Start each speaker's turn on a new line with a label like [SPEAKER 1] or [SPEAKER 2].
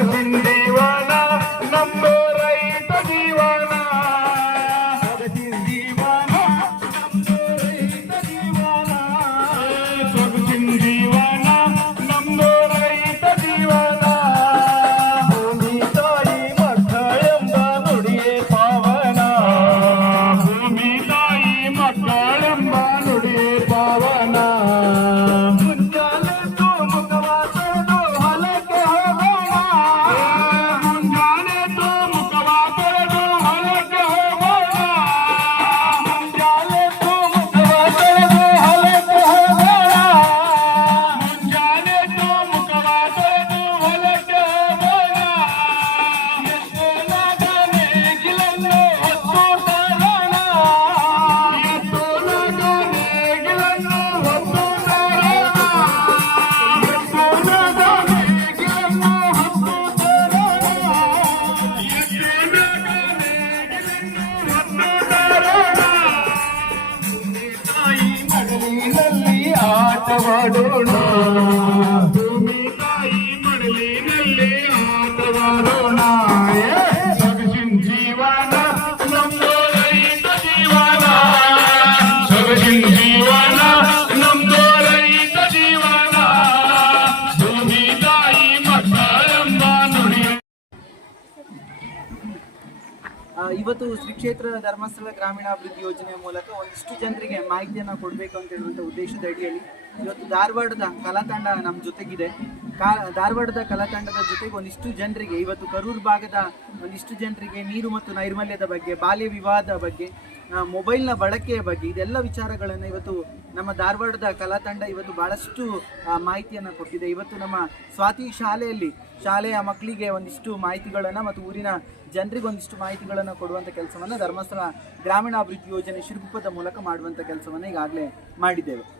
[SPEAKER 1] ಿಂದ ಆಟವಾಡೋಣ
[SPEAKER 2] ಇವತ್ತು ಶ್ರೀ ಕ್ಷೇತ್ರ ಧರ್ಮಸ್ಥಳ ಗ್ರಾಮೀಣಾಭಿವೃದ್ಧಿ ಯೋಜನೆಯ ಮೂಲಕ ಒಂದಿಷ್ಟು ಜನರಿಗೆ ಮಾಹಿತಿಯನ್ನು ಕೊಡಬೇಕು ಅಂತ ಹೇಳುವಂಥ ಉದ್ದೇಶದ ಅಡಿಯಲ್ಲಿ ಇವತ್ತು ಧಾರವಾಡದ ಕಲಾತಂಡ ನಮ್ಮ ಜೊತೆಗಿದೆ. ಕಾ, ಧಾರವಾಡದ ಕಲಾತಂಡದ ಜೊತೆಗೆ ಒಂದಿಷ್ಟು ಜನರಿಗೆ, ಇವತ್ತು ಕರೂರು ಭಾಗದ ಒಂದಿಷ್ಟು ಜನರಿಗೆ ನೀರು ಮತ್ತು ನೈರ್ಮಲ್ಯದ ಬಗ್ಗೆ, ಬಾಲ್ಯ ವಿವಾಹದ ಬಗ್ಗೆ ಮೊಬೈಲ್ನ ಬಳಕೆಯ ಬಗ್ಗೆ ಇದೆಲ್ಲ ವಿಚಾರಗಳನ್ನು ಇವತ್ತು ನಮ್ಮ ಧಾರವಾಡದ ಕಲಾತಂಡ ಇವತ್ತು ಬಹಳಷ್ಟು ಆ, ಮಾಹಿತಿಯನ್ನು ಕೊಟ್ಟಿದೆ. ಇವತ್ತು ನಮ್ಮ ಸ್ವಾತಿ ಶಾಲೆಯಲ್ಲಿ ಶಾಲೆಯ ಮಕ್ಕಳಿಗೆ ಒಂದಿಷ್ಟು ಮಾಹಿತಿಗಳನ್ನು ಮತ್ತು ಊರಿನ ಜನರಿಗೆ ಒಂದಿಷ್ಟು ಮಾಹಿತಿಗಳನ್ನು ಕೊಡುವಂಥ ಕೆಲಸವನ್ನು ಧರ್ಮಸ್ಥಳ ಗ್ರಾಮೀಣಾಭಿವೃದ್ಧಿ ಯೋಜನೆ ಶಿರುಗುಪ್ಪದ ಮೂಲಕ ಮಾಡುವಂಥ ಕೆಲಸವನ್ನು ಈಗಾಗಲೇ ಮಾಡಿದ್ದೇವೆ.